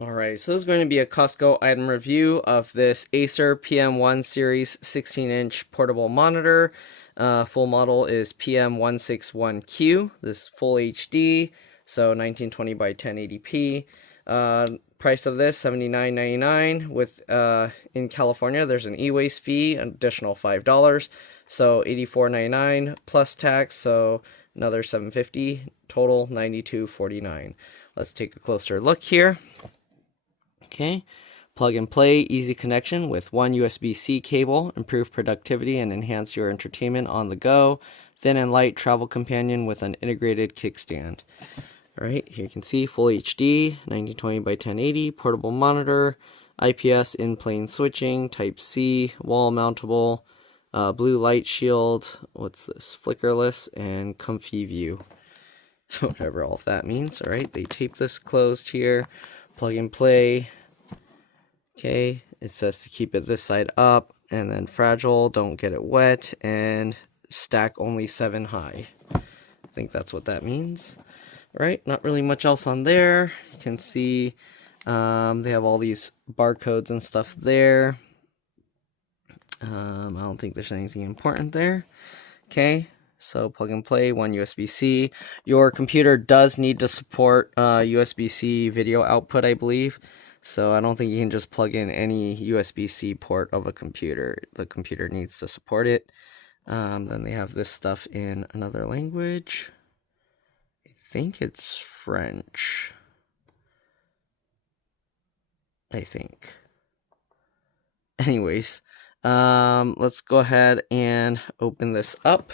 Alright, so this is going to be a Costco item review of this Acer PM1 series 16-inch portable monitor. Full model is PM161Q. This is full HD, so 1920 by 1080p. Price of this $79.99. With in California, there's an e-waste fee, an additional $5, so $84.99 plus tax, so another $7.50. Total $92.49. Let's take a closer look here. Okay, plug and play, easy connection with one USB-C cable, improve productivity and enhance your entertainment on the go. Thin and light travel companion with an integrated kickstand. Alright, here you can see full HD, 1920 by 1080, portable monitor, IPS in-plane switching, Type-C, wall mountable, blue light shield, what's this, flickerless, and comfy view. Whatever all of that means. Alright, they tape this closed here, plug and play. Okay, it says to keep it this side up, and then fragile, don't get it wet, and stack only 7 high. I think that's what that means. Right, not really much else on there. You can see they have all these barcodes and stuff there. I don't think there's anything important there. Okay, so plug and play, one USB-C. Your computer does need to support USB-C video output, I believe. So I don't think you can just plug in any USB-C port of a computer. The computer needs to support it. Then they have this stuff in another language. I think it's French. I think. Anyways, let's go ahead and open this up.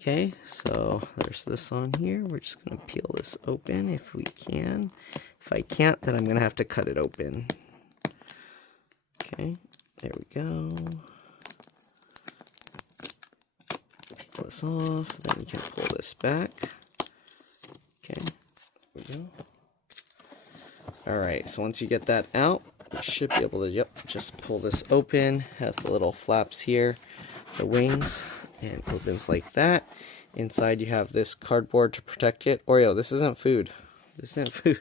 Okay, so there's this on here. We're just going to peel this open if we can. If I can't, then I'm going to have to cut it open. Okay, there we go. Peel this off, then you can pull this back. Okay, there we go. Alright, so once you get that out, you should be able to, just pull this open. Has the little flaps here, the wings, and opens like that. Inside you have this cardboard to protect it. Oreo, this isn't food. This isn't food.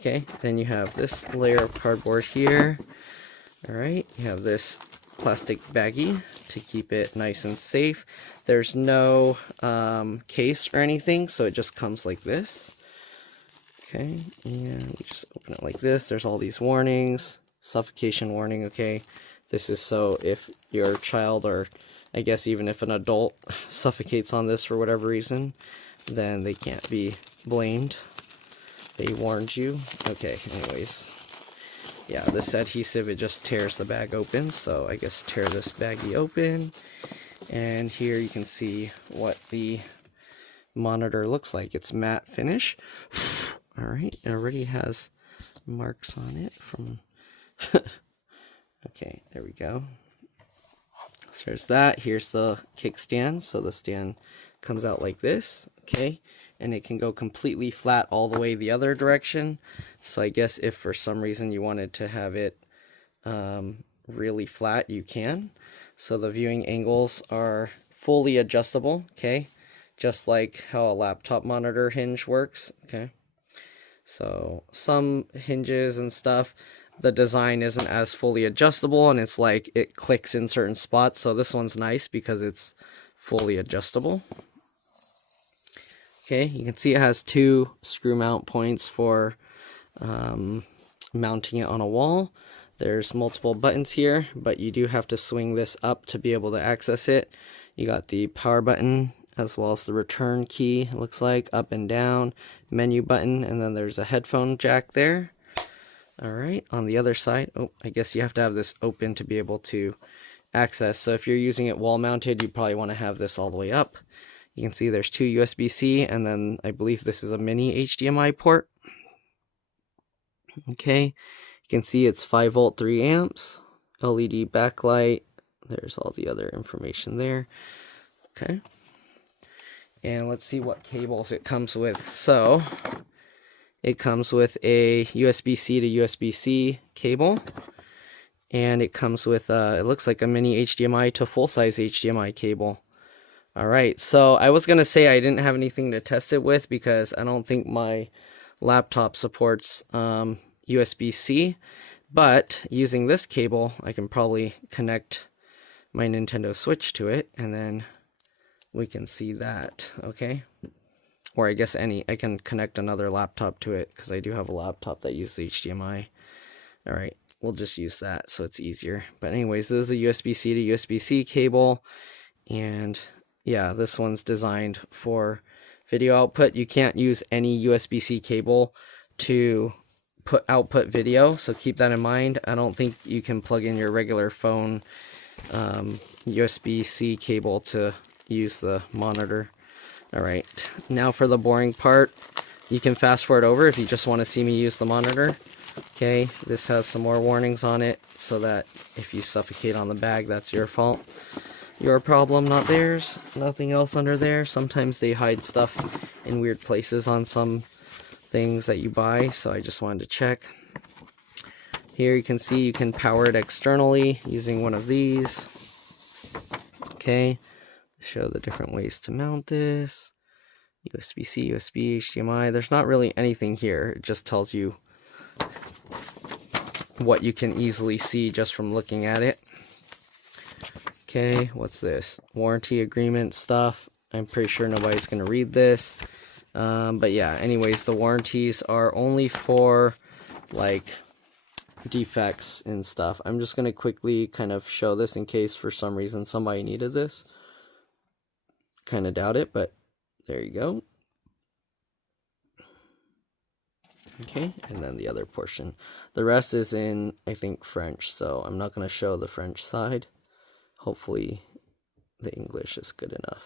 Okay, then you have this layer of cardboard here. Alright, you have this plastic baggie to keep it nice and safe. There's no case or anything, so it just comes like this. Okay, and you just open it like this. There's all these warnings. Suffocation warning, okay. This is so if your child, or I guess even if an adult suffocates on this for whatever reason, then they can't be blamed. They warned you. Okay, anyways. Yeah, this adhesive, it just tears the bag open. So I guess tear this baggie open. And here you can see what the monitor looks like. It's matte finish. Alright, it already has marks on it from... Okay, there we go. So there's that. Here's the kickstand. So the stand comes out like this. Okay, and it can go completely flat all the way the other direction. So I guess if for some reason you wanted to have it really flat, you can. So the viewing angles are fully adjustable, okay, just like how a laptop monitor hinge works. Okay, so some hinges and stuff, the design isn't as fully adjustable, and it's like it clicks in certain spots. So this one's nice because it's fully adjustable. Okay, you can see it has 2 screw mount points for mounting it on a wall. There's multiple buttons here, but you do have to swing this up to be able to access it. You got the power button as well as the return key, it looks like, up and down, menu button, and then there's a headphone jack there. Alright, on the other side, oh, I guess you have to have this open to be able to access. So if you're using it wall mounted, you probably want to have this all the way up. You can see there's 2 USB-C, and then I believe this is a mini HDMI port. Okay, you can see it's 5 volt 3 amps, LED backlight. There's all the other information there. Okay, and let's see what cables it comes with. So it comes with a USB-C to USB-C cable, and it comes with it looks like a mini HDMI to full-size HDMI cable. Alright, so I was going to say I didn't have anything to test it with because I don't think my laptop supports USB-C, but using this cable, I can probably connect my Nintendo Switch to it, and then we can see that, okay? Or I guess I can connect another laptop to it, because I do have a laptop that uses HDMI. All right, we'll just use that so it's easier. But anyways, this is a USB-C to USB-C cable, and yeah, this one's designed for video output. You can't use any USB-C cable to output video, so keep that in mind. I don't think you can plug in your regular phone USB-C cable to use the monitor. All right, now for the boring part. You can fast forward over if you just want to see me use the monitor. Okay, this has some more warnings on it, so that if you suffocate on the bag, that's your fault. Your problem, not theirs. Nothing else under there. Sometimes they hide stuff in weird places on some things that you buy, so I just wanted to check. Here you can see you can power it externally using one of these. Okay, show the different ways to mount this. USB-C, USB, HDMI. There's not really anything here. It just tells you what you can easily see just from looking at it. Okay, what's this? Warranty agreement stuff. I'm pretty sure nobody's going to read this. But yeah, anyways, the warranties are only for like defects and stuff. I'm just going to quickly kind of show this in case for some reason somebody needed this. Kind of doubt it, but there you go. Okay, and then the other portion. The rest is in, I think, French, so I'm not going to show the French side. Hopefully the English is good enough.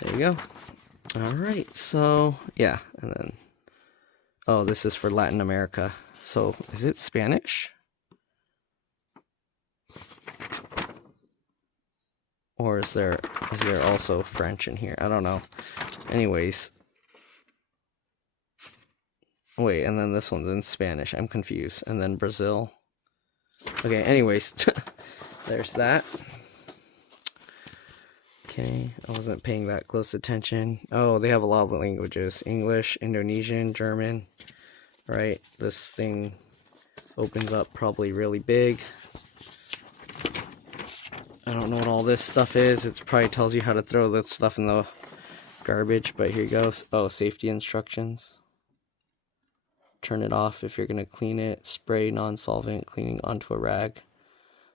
There you go. Alright, so yeah, and then, oh, this is for Latin America. So, is it Spanish? Or is there also French in here? I don't know. Anyways. Wait, and then this one's in Spanish. I'm confused. And then Brazil. Okay, anyways. There's that. Okay, I wasn't paying that close attention. Oh, they have a lot of languages. English, Indonesian, German. Right, this thing opens up probably really big. I don't know what all this stuff is. It probably tells you how to throw this stuff in the garbage, but here you go. Oh, safety instructions. Turn it off if you're going to clean it. Spray non-solvent cleaning onto a rag.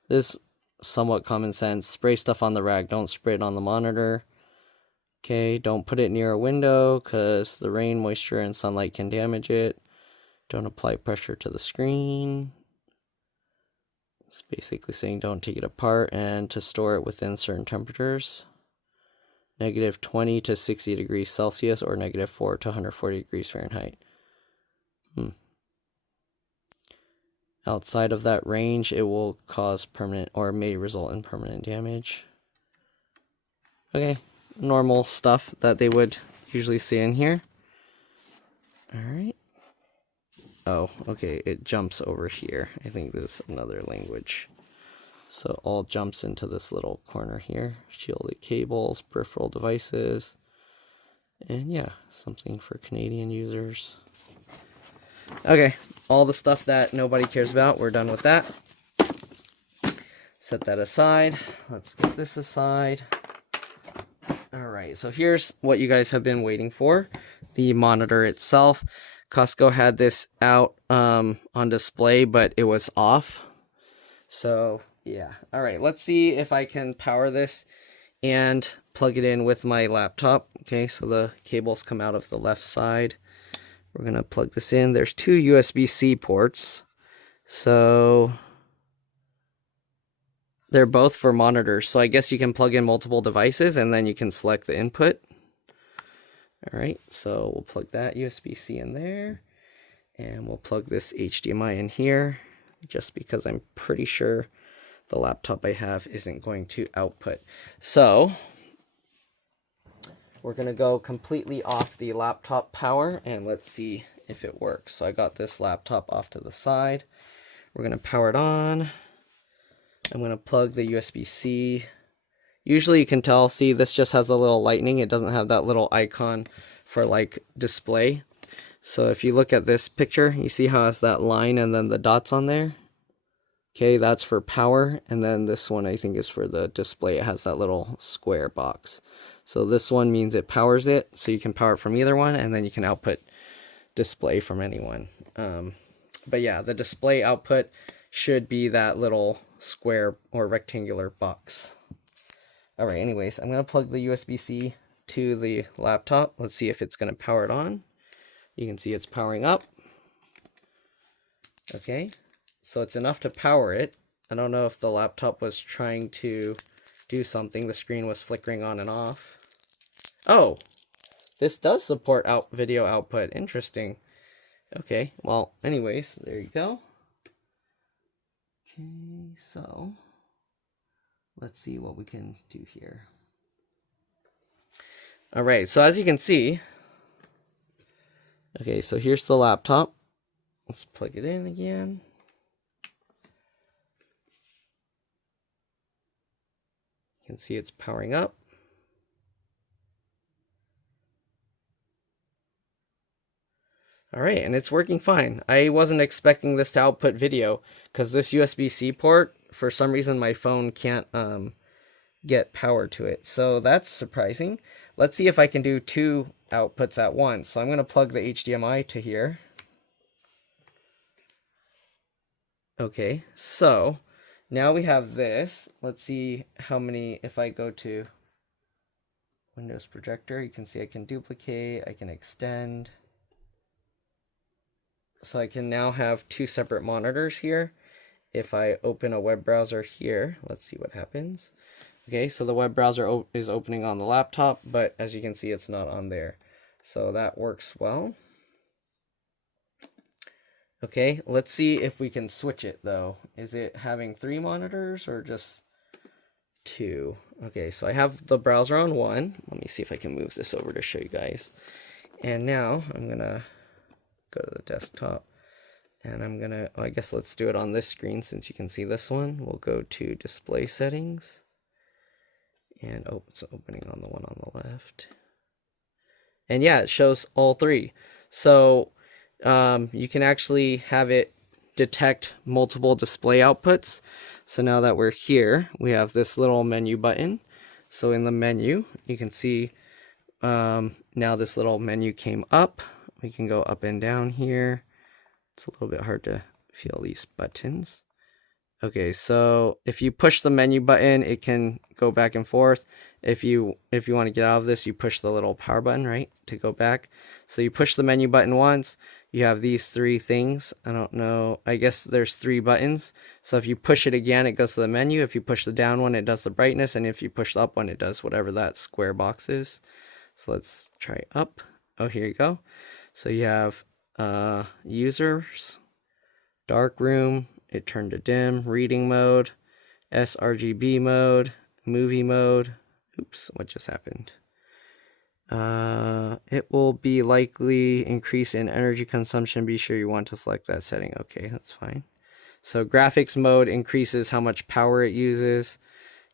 This is somewhat common sense. Spray stuff on the rag. Don't spray it on the monitor. Okay, don't put it near a window because the rain, moisture, and sunlight can damage it. Don't apply pressure to the screen. It's basically saying don't take it apart and to store it within certain temperatures. -20 to 60 degrees Celsius or -4 to 140 degrees Fahrenheit. Outside of that range, it will cause permanent or may result in permanent damage. Okay, normal stuff that they would usually see in here. Alright. Oh, okay, it jumps over here. I think this is another language. So all jumps into this little corner here. Shielded cables, peripheral devices. And yeah, something for Canadian users. Okay, all the stuff that nobody cares about, we're done with that. Set that aside. Let's get this aside. Alright, so here's what you guys have been waiting for. The monitor itself. Costco had this out on display, but it was off. So, yeah. Alright, let's see if I can power this and plug it in with my laptop. Okay, so the cables come out of the left side. We're going to plug this in. There's two USB-C ports. So they're both for monitors. So I guess you can plug in multiple devices and then you can select the input. Alright, so we'll plug that USB-C in there. And we'll plug this HDMI in here. Just because I'm pretty sure the laptop I have isn't going to output. So we're going to go completely off the laptop power and let's see if it works. So I got this laptop off to the side. We're going to power it on. I'm going to plug the USB-C. Usually you can tell, see, this just has a little lightning. It doesn't have that little icon for like display. So if you look at this picture, you see how it has that line and then the dots on there? Okay, that's for power, and then this one I think is for the display. It has that little square box. So this one means it powers it, so you can power it from either one, and then you can output display from anyone. But yeah, the display output should be that little square or rectangular box. Alright, anyways, I'm going to plug the USB-C to the laptop. Let's see if it's going to power it on. You can see it's powering up. Okay, so it's enough to power it. I don't know if the laptop was trying to do something. The screen was flickering on and off. Oh, this does support video output. Interesting. Okay, well, anyways, there you go. Okay, so let's see what we can do here. All right, so as you can see, okay, so here's the laptop. Let's plug it in again. You can see it's powering up. All right, and it's working fine. I wasn't expecting this to output video because this USB-C port, for some reason, my phone can't get power to it. So that's surprising. Let's see if I can do two outputs at once. So I'm going to plug the HDMI to here. Okay, so now we have this. Let's see how many, if I go to Windows Projector, you can see I can duplicate, I can extend. So I can now have two separate monitors here. If I open a web browser here, let's see what happens. Okay, so the web browser is opening on the laptop, but as you can see, it's not on there. So that works well. Okay, let's see if we can switch it though. Is it having 3 monitors or just 2? Okay, so I have the browser on 1. Let me see if I can move this over to show you guys. And now I'm gonna go to the desktop, and I'm gonna, I guess let's do it on this screen since you can see this one. We'll go to display settings, and oh, it's opening on the one on the left. And yeah, it shows all 3. So you can actually have it detect multiple display outputs. So now that we're here, we have this little menu button. So in the menu, you can see now this little menu came up. We can go up and down here. It's a little bit hard to feel these buttons. Okay, so if you push the menu button, it can go back and forth. If you want to get out of this, you push the little power button, right, to go back. So you push the menu button once, you have these 3 things. I don't know, I guess there's 3 buttons. So if you push it again, it goes to the menu. If you push the down one, it does the brightness. And if you push the up one, it does whatever that square box is. So let's try up. Oh, here you go. So you have users, dark room, it turned to dim, reading mode, sRGB mode, movie mode. Oops, what just happened? It will be likely increase in energy consumption. Be sure you want to select that setting. Okay, that's fine. So graphics mode increases how much power it uses.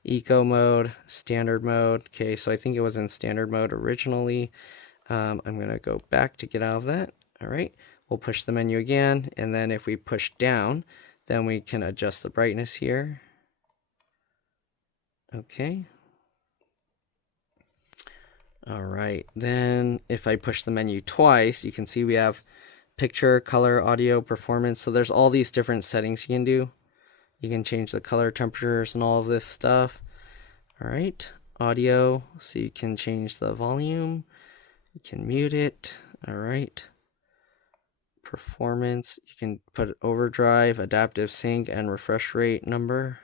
Eco mode, standard mode. Okay, so I think it was in standard mode originally. I'm going to go back to get out of that. All right, we'll push the menu again, and then if we push down, then we can adjust the brightness here. Okay. All right, then if I push the menu twice, you can see we have picture, color, audio, performance. So there's all these different settings you can do. You can change the color temperatures and all of this stuff. All right, audio, so you can change the volume. You can mute it. All right. Performance, you can put overdrive, adaptive sync, and refresh rate number.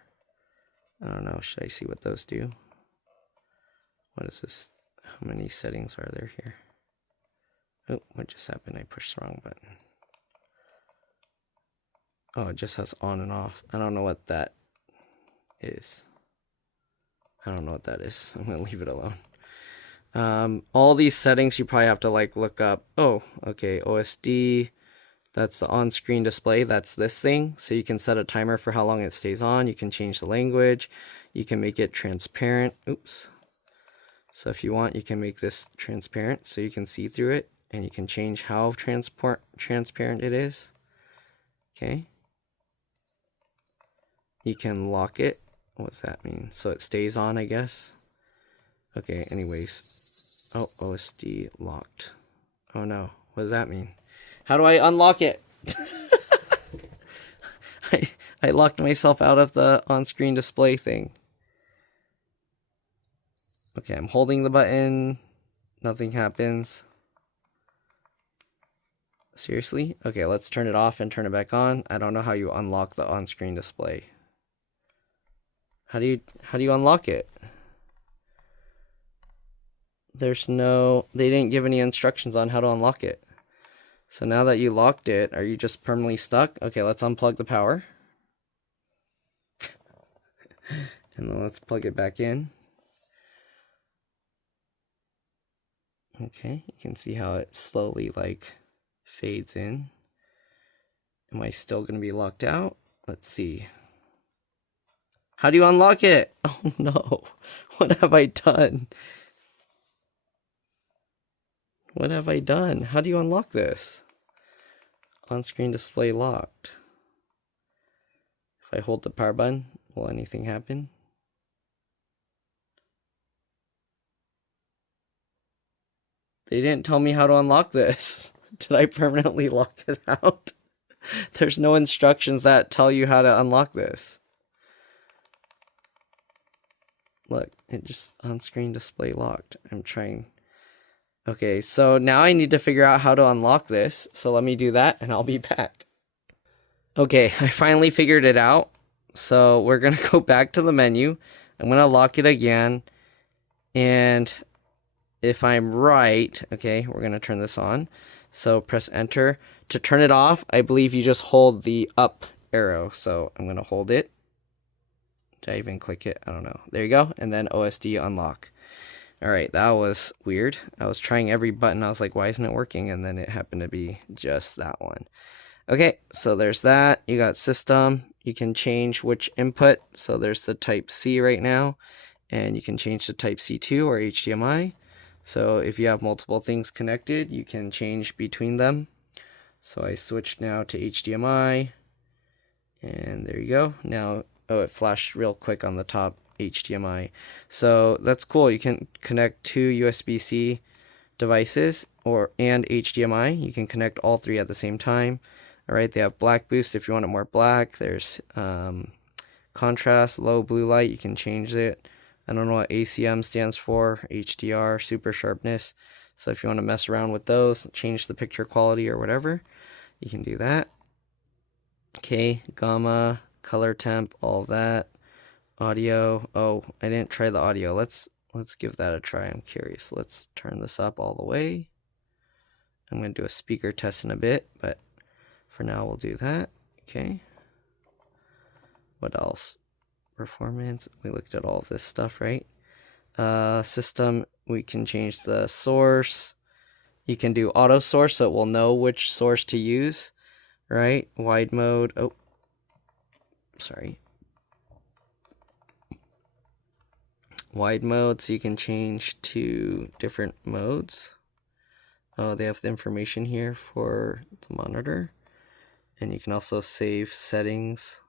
I don't know, should I see what those do? What is this? How many settings are there here? Oh, what just happened? I pushed the wrong button. Oh, it just has on and off. I don't know what that is. I don't know what that is. I'm gonna leave it alone. All these settings you probably have to like look up. Oh, okay, OSD. That's the on-screen display. That's this thing. So you can set a timer for how long it stays on. You can change the language. You can make it transparent. Oops. So if you want, you can make this transparent so you can see through it. and you can change how transparent it is. Okay. You can lock it. What does that mean? So it stays on, I guess. Okay, anyways. Oh, OSD locked. Oh no, what does that mean? How do I unlock it? I locked myself out of the on-screen display thing. Okay, I'm holding the button. Nothing happens. Seriously? Okay, let's turn it off and turn it back on. I don't know how you unlock the on-screen display. How do you unlock it? They didn't give any instructions on how to unlock it. So now that you locked it, are you just permanently stuck? Okay, let's unplug the power. And then let's plug it back in. Okay, you can see how it slowly like fades in. Am I still going to be locked out? Let's see. How do you unlock it? Oh no, what have I done? What have I done? How do you unlock this? On-screen display locked. If I hold the power button, will anything happen? They didn't tell me how to unlock this. Did I permanently lock it out? There's no instructions that tell you how to unlock this. Look, it just on-screen display locked. I'm trying. Okay, so now I need to figure out how to unlock this. So let me do that and I'll be back. Okay, I finally figured it out. So we're going to go back to the menu. I'm going to lock it again. And if I'm right, okay, we're going to turn this on. So press enter. To turn it off, I believe you just hold the up arrow. So I'm going to hold it. Did I even click it? I don't know. There you go. And then OSD unlock. All right, that was weird. I was trying every button. I was like, why isn't it working? And then it happened to be just that one. Okay, so there's that. You got system. You can change which input. So there's the type C right now. And you can change to type C2 or HDMI. So if you have multiple things connected, you can change between them. So I switched now to HDMI. And there you go. Now, oh, it flashed real quick on the top, HDMI. So that's cool. You can connect two USB-C devices and HDMI. You can connect all three at the same time. All right, they have black boost if you want it more black. There's contrast, low blue light. You can change it. I don't know what ACM stands for, HDR, super sharpness. So if you want to mess around with those, change the picture quality or whatever, you can do that. Okay, gamma, color temp, all of that. Audio. Oh, I didn't try the audio. Let's give that a try. I'm curious. Let's turn this up all the way. I'm going to do a speaker test in a bit, but for now we'll do that. Okay. What else? Performance. We looked at all of this stuff, right? System. We can change the source. You can do auto source, so it will know which source to use, right? Wide mode. Oh, sorry. Wide mode, so you can change to different modes. Oh, they have the information here for the monitor. And you can also save settings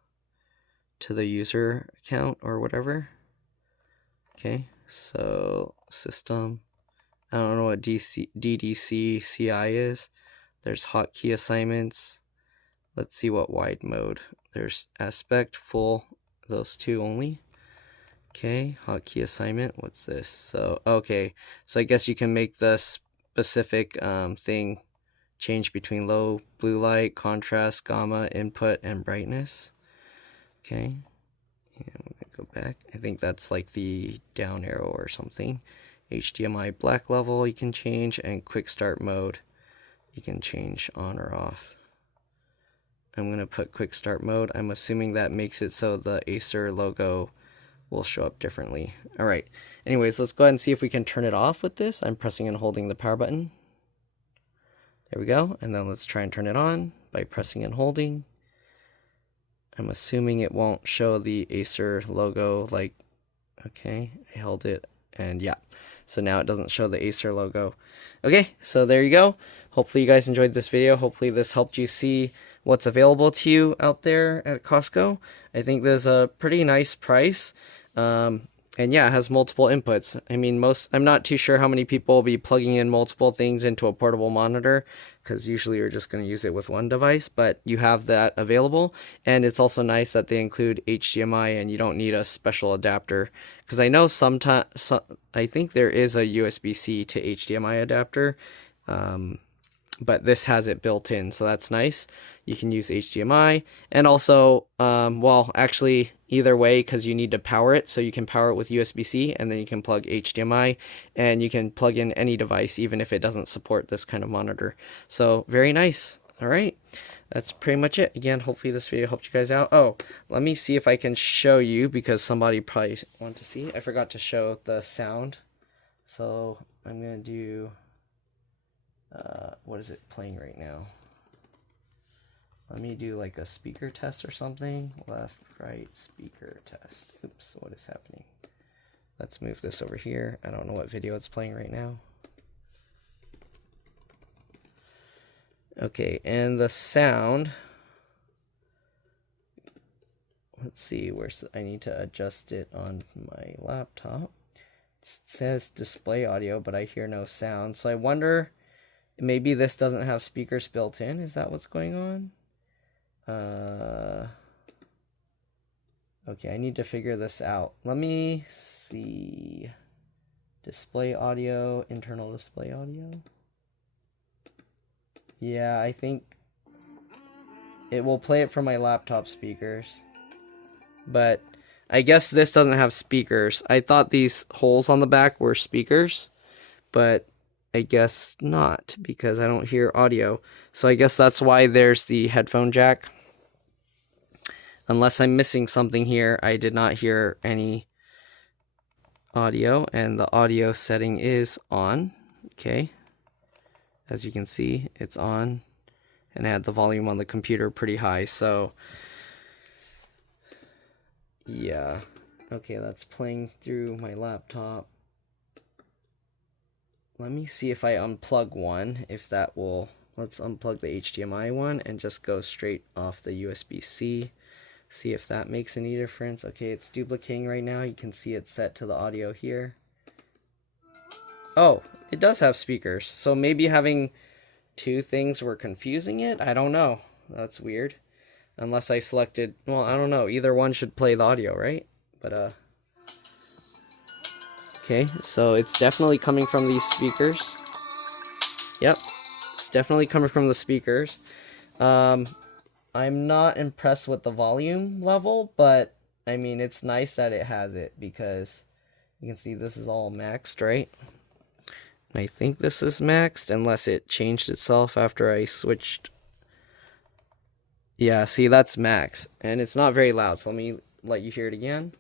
to the user account or whatever. Okay, so system. I don't know what DDC CI is. There's hotkey assignments. Let's see what wide mode. There's aspect, full, those two only. Okay, hotkey assignment. What's this? So, okay. So I guess you can make the specific thing change between low blue light, contrast, gamma, input, and brightness. Okay. And I'm going to go back. I think that's like the down arrow or something. HDMI black level you can change, and quick start mode you can change on or off. I'm going to put quick start mode. I'm assuming that makes it so the Acer logo will show up differently. All right. Anyways, let's go ahead and see if we can turn it off with this. I'm pressing and holding the power button. There we go. And then let's try and turn it on by pressing and holding. I'm assuming it won't show the Acer logo like, okay, I held it and yeah. so now it doesn't show the Acer logo. Okay, so there you go. Hopefully you guys enjoyed this video. Hopefully this helped you see what's available to you out there at Costco. I think there's a pretty nice price. And yeah, it has multiple inputs. I mean, I'm not too sure how many people will be plugging in multiple things into a portable monitor, because usually you're just going to use it with one device, but you have that available. And it's also nice that they include HDMI and you don't need a special adapter, because I know sometimes, I think there is a USB-C to HDMI adapter, but this has it built in, so that's nice. You can use HDMI, and also, well, actually, either way, because you need to power it, so you can power it with USB-C, and then you can plug HDMI, and you can plug in any device, even if it doesn't support this kind of monitor. So, very nice. All right, that's pretty much it. Again, hopefully this video helped you guys out. Oh, let me see if I can show you, because somebody probably want to see. I forgot to show the sound, so I'm going to do... what is it playing right now? Let me do like a speaker test or something. Left, right, speaker test. Oops, what is happening? Let's move this over here. I don't know what video it's playing right now. Okay, and the sound. Let's see, I need to adjust it on my laptop. It says display audio, but I hear no sound. So I wonder, maybe this doesn't have speakers built in. Is that what's going on? Okay, I need to figure this out. Let me see. Display audio, internal display audio. Yeah, I think it will play it from my laptop speakers. But I guess this doesn't have speakers. I thought these holes on the back were speakers, but I guess not, because I don't hear audio. So I guess that's why there's the headphone jack. Unless I'm missing something here, I did not hear any audio, and the audio setting is on. Okay, as you can see, it's on, and I had the volume on the computer pretty high, so yeah. Okay, that's playing through my laptop. Let me see if I unplug one, if that will... Let's unplug the HDMI one and just go straight off the USB-C. See if that makes any difference. Okay, it's duplicating right now. You can see it's set to the audio here. Oh, it does have speakers. So maybe having two things were confusing it? I don't know. That's weird. Unless I selected... Well, I don't know. Either one should play the audio, right? But, okay, so it's definitely coming from these speakers. Yep, it's definitely coming from the speakers. I'm not impressed with the volume level, but I mean, it's nice that it has it, because you can see this is all maxed, right? And I think this is maxed, unless it changed itself after I switched. Yeah, see, that's max, and it's not very loud, so let me let you hear it again.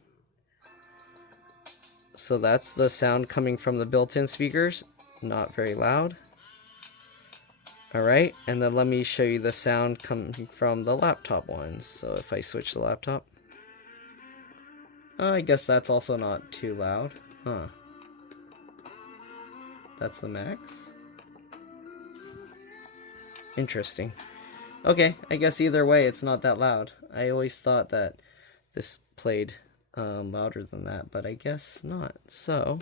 So that's the sound coming from the built-in speakers, not very loud. Alright, and then let me show you the sound coming from the laptop ones. So if I switch the laptop, I guess that's also not too loud. Huh. That's the max? Interesting. Okay, I guess either way it's not that loud. I always thought that this played louder than that, but I guess not. So,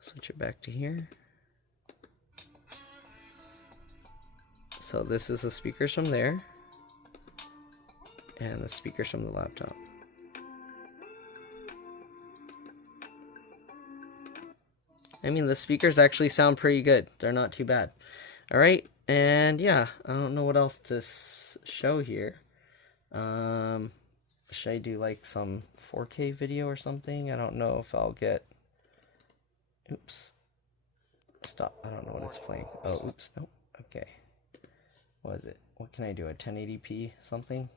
switch it back to here. So this is the speakers from there, and the speakers from the laptop. I mean, the speakers actually sound pretty good. They're not too bad. Alright, and yeah, I don't know what else to show here. Should I do like some 4K video or something? I don't know if I'll get... Oops. Stop. I don't know what it's playing. Oh, oops. Nope. Okay. What is it? What can I do? A 1080p something?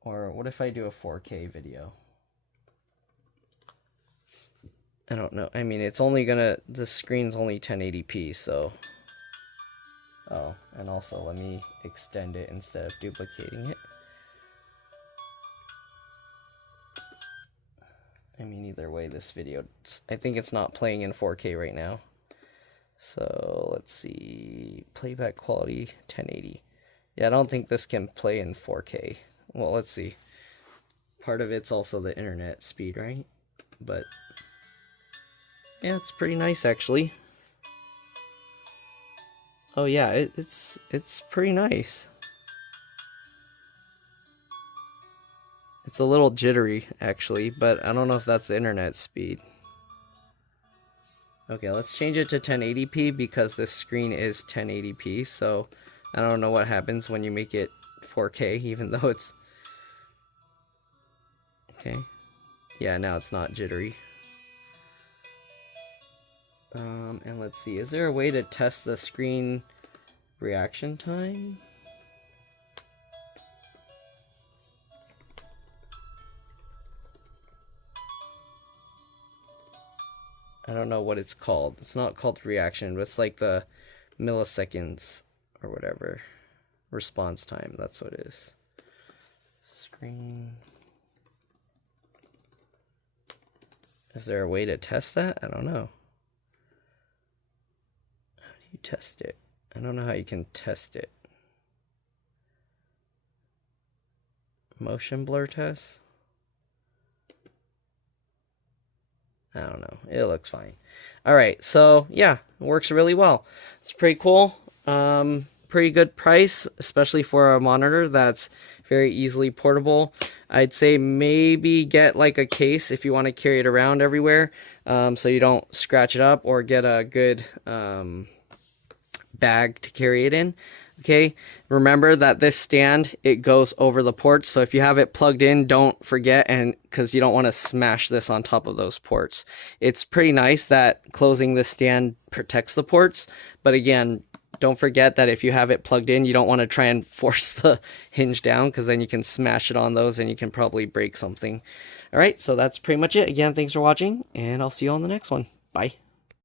Or what if I do a 4K video? I don't know. I mean, it's only gonna... The screen's only 1080p, so... Oh, and also let me extend it instead of duplicating it. I mean, either way, this video, I think it's not playing in 4K right now. So let's see, playback quality 1080. Yeah, I don't think this can play in 4K. Well, let's see. Part of it's also the internet speed, right? But yeah, it's pretty nice actually. Oh yeah, it's pretty nice. It's a little jittery actually, but I don't know if that's the internet speed. Okay, let's change it to 1080p because this screen is 1080p, so I don't know what happens when you make it 4K, even though it's... Okay. Yeah, now it's not jittery. And let's see, is there a way to test the screen reaction time? I don't know what it's called. It's not called reaction, but it's like the milliseconds or whatever. Response time, that's what it is. Screen. Is there a way to test that? I don't know. How do you test it? I don't know how you can test it. Motion blur test? I don't know. It looks fine. Alright, so yeah, it works really well. It's pretty cool. Pretty good price, especially for a monitor that's very easily portable. I'd say maybe get like a case if you want to carry it around everywhere, so you don't scratch it up, or get a good bag to carry it in. Okay, remember that this stand, it goes over the ports, so if you have it plugged in, don't forget, and because you don't want to smash this on top of those ports. It's pretty nice that closing the stand protects the ports, but again, don't forget that if you have it plugged in, you don't want to try and force the hinge down, because then you can smash it on those and you can probably break something. All right, so that's pretty much it. Again, thanks for watching, and I'll see you on the next one. Bye.